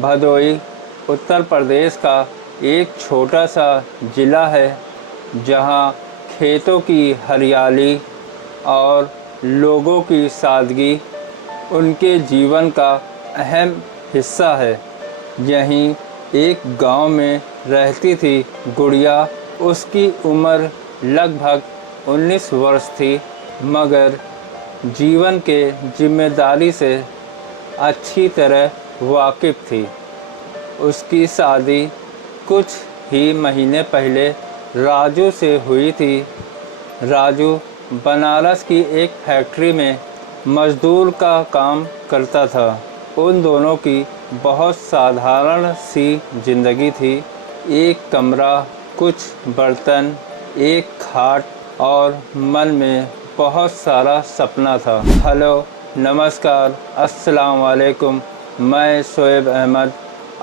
भदोई उत्तर प्रदेश का एक छोटा सा ज़िला है जहां खेतों की हरियाली और लोगों की सादगी उनके जीवन का अहम हिस्सा है। यहीं एक गांव में रहती थी गुड़िया। उसकी उम्र लगभग 19 वर्ष थी, मगर जीवन के जिम्मेदारी से अच्छी तरह वाकिफ़ थी। उसकी शादी कुछ ही महीने पहले राजू से हुई थी। राजू बनारस की एक फैक्ट्री में मज़दूर का काम करता था। उन दोनों की बहुत साधारण सी ज़िंदगी थी। एक कमरा, कुछ बर्तन, एक खाट और मन में बहुत सारा सपना था। हेलो, नमस्कार, अस्सलाम वालेकुम। मैं शोएब अहमद।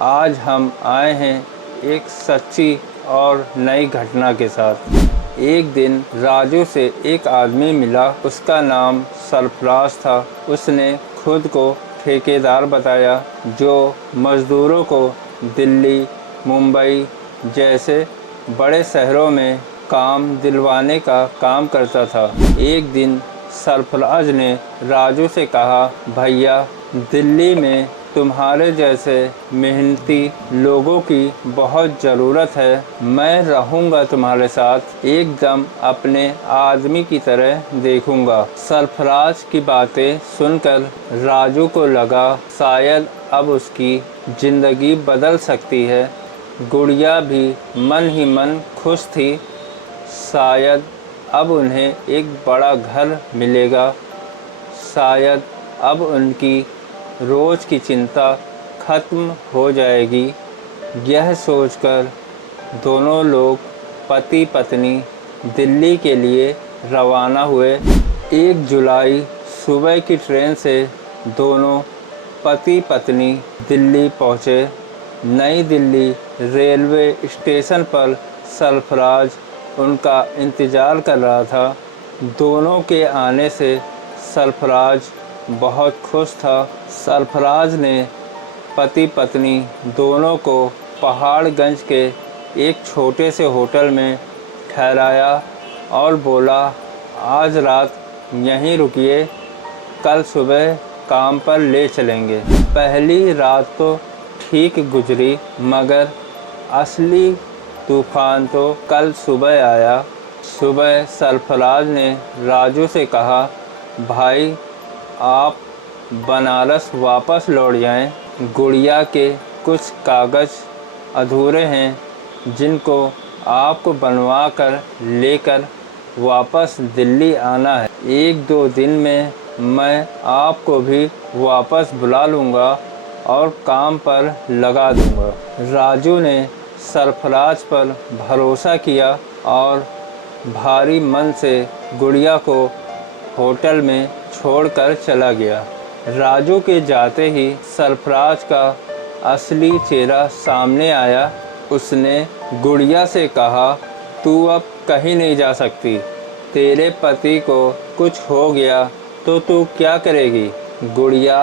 आज हम आए हैं एक सच्ची और नई घटना के साथ। एक दिन राजू से एक आदमी मिला। उसका नाम सरफराज था। उसने खुद को ठेकेदार बताया जो मज़दूरों को दिल्ली, मुंबई जैसे बड़े शहरों में काम दिलवाने का काम करता था। एक दिन सरफराज ने राजू से कहा, भैया, दिल्ली में तुम्हारे जैसे मेहनती लोगों की बहुत ज़रूरत है। मैं रहूँगा तुम्हारे साथ, एकदम अपने आदमी की तरह देखूँगा। सरफराज की बातें सुनकर राजू को लगा शायद अब उसकी ज़िंदगी बदल सकती है। गुड़िया भी मन ही मन खुश थी। शायद अब उन्हें एक बड़ा घर मिलेगा। शायद अब उनकी रोज़ की चिंता खत्म हो जाएगी। यह सोचकर दोनों लोग पति पत्नी दिल्ली के लिए रवाना हुए। 1 जुलाई सुबह की ट्रेन से दोनों पति पत्नी दिल्ली पहुँचे। नई दिल्ली रेलवे स्टेशन पर सरफराज उनका इंतज़ार कर रहा था। दोनों के आने से सरफराज बहुत खुश था। सरफराज ने पति पत्नी दोनों को पहाड़गंज के एक छोटे से होटल में ठहराया और बोला, आज रात यहीं रुकिए, कल सुबह काम पर ले चलेंगे। पहली रात तो ठीक गुजरी, मगर असली तूफ़ान तो कल सुबह आया। सुबह सरफराज ने राजू से कहा, भाई, आप बनारस वापस लौट जाएं। गुड़िया के कुछ कागज़ अधूरे हैं जिनको आपको बनवा कर लेकर वापस दिल्ली आना है। 1-2 दिन में मैं आपको भी वापस बुला लूँगा और काम पर लगा दूँगा। राजू ने सरफराज पर भरोसा किया और भारी मन से गुड़िया को होटल में छोड़कर चला गया। राजू के जाते ही सरफराज का असली चेहरा सामने आया। उसने गुड़िया से कहा, तू अब कहीं नहीं जा सकती। तेरे पति को कुछ हो गया तो तू क्या करेगी? गुड़िया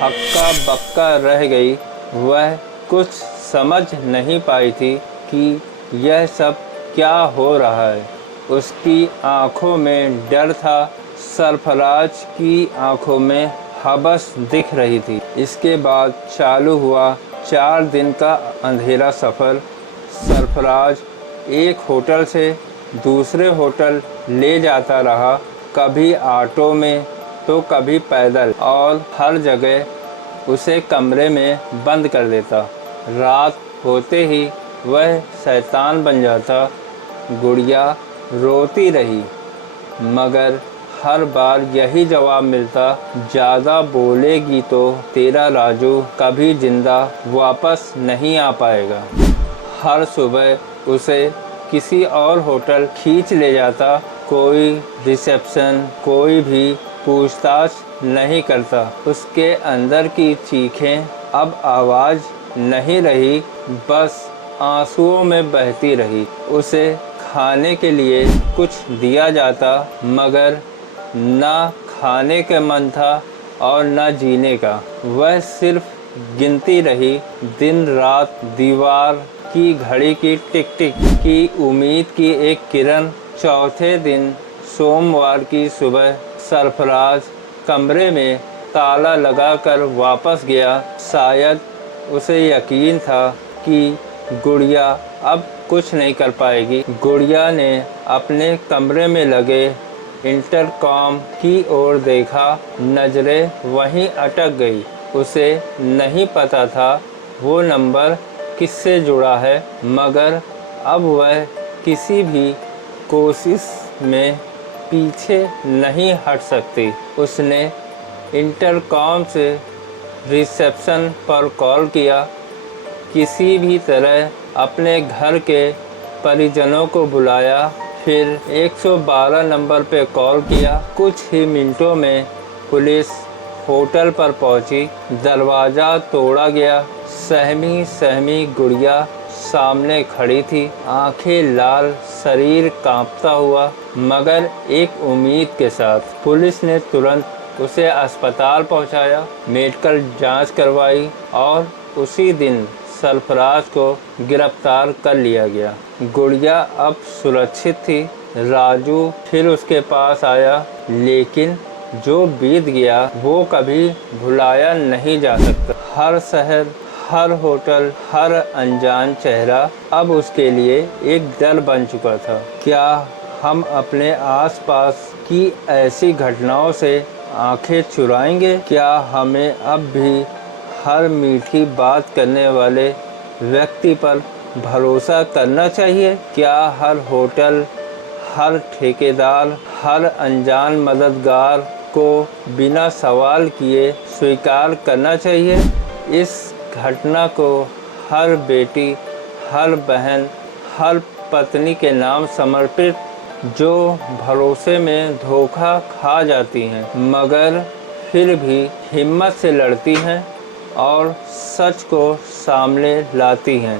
हक्का बक्का रह गई। वह कुछ समझ नहीं पाई थी कि यह सब क्या हो रहा है। उसकी आँखों में डर था, सरफराज की आँखों में हबस दिख रही थी। इसके बाद चालू हुआ 4 दिन का अंधेरा सफ़र। सरफराज एक होटल से दूसरे होटल ले जाता रहा, कभी ऑटो में तो कभी पैदल, और हर जगह उसे कमरे में बंद कर देता। रात होते ही वह शैतान बन जाता। गुड़िया रोती रही, मगर हर बार यही जवाब मिलता, ज़्यादा बोलेगी तो तेरा राजू कभी ज़िंदा वापस नहीं आ पाएगा। हर सुबह उसे किसी और होटल खींच ले जाता। कोई रिसेप्शन, कोई भी पूछताछ नहीं करता। उसके अंदर की चीखें अब आवाज़ नहीं रही, बस आंसुओं में बहती रही। उसे खाने के लिए कुछ दिया जाता, मगर ना खाने का मन था और न जीने का। वह सिर्फ गिनती रही दिन रात। दीवार की घड़ी की टिक टिक की उम्मीद की एक किरण। चौथे दिन सोमवार की सुबह सरफराज कमरे में ताला लगाकर वापस गया। शायद उसे यकीन था कि गुड़िया अब कुछ नहीं कर पाएगी। गुड़िया ने अपने कमरे में लगे इंटरकॉम की ओर देखा। नजरें वहीं अटक गई। उसे नहीं पता था वो नंबर किससे जुड़ा है, मगर अब वह किसी भी कोशिश में पीछे नहीं हट सकती। उसने इंटरकॉम से रिसेप्शन पर कॉल किया। किसी भी तरह अपने घर के परिजनों को बुलाया, फिर 112 नंबर पे कॉल किया। कुछ ही मिनटों में पुलिस होटल पर पहुंची। दरवाज़ा तोड़ा गया। सहमी सहमी गुड़िया सामने खड़ी थी, आंखें लाल, शरीर कांपता हुआ, मगर एक उम्मीद के साथ। पुलिस ने तुरंत उसे अस्पताल पहुंचाया, मेडिकल जांच करवाई और उसी दिन सरफराज को गिरफ्तार कर लिया गया। गुड़िया अब सुरक्षित थी। राजू फिर उसके पास आया, लेकिन जो बीत गया वो कभी भुलाया नहीं जा सकता। हर शहर, हर होटल, हर अनजान चेहरा अब उसके लिए एक डर बन चुका था। क्या हम अपने आसपास की ऐसी घटनाओं से आंखें चुराएंगे? क्या हमें अब भी हर मीठी बात करने वाले व्यक्ति पर भरोसा करना चाहिए? क्या हर होटल, हर ठेकेदार, हर अनजान मददगार को बिना सवाल किए स्वीकार करना चाहिए? इस घटना को हर बेटी, हर बहन, हर पत्नी के नाम समर्पित, जो भरोसे में धोखा खा जाती हैं मगर फिर भी हिम्मत से लड़ती हैं और सच को सामने लाती हैं।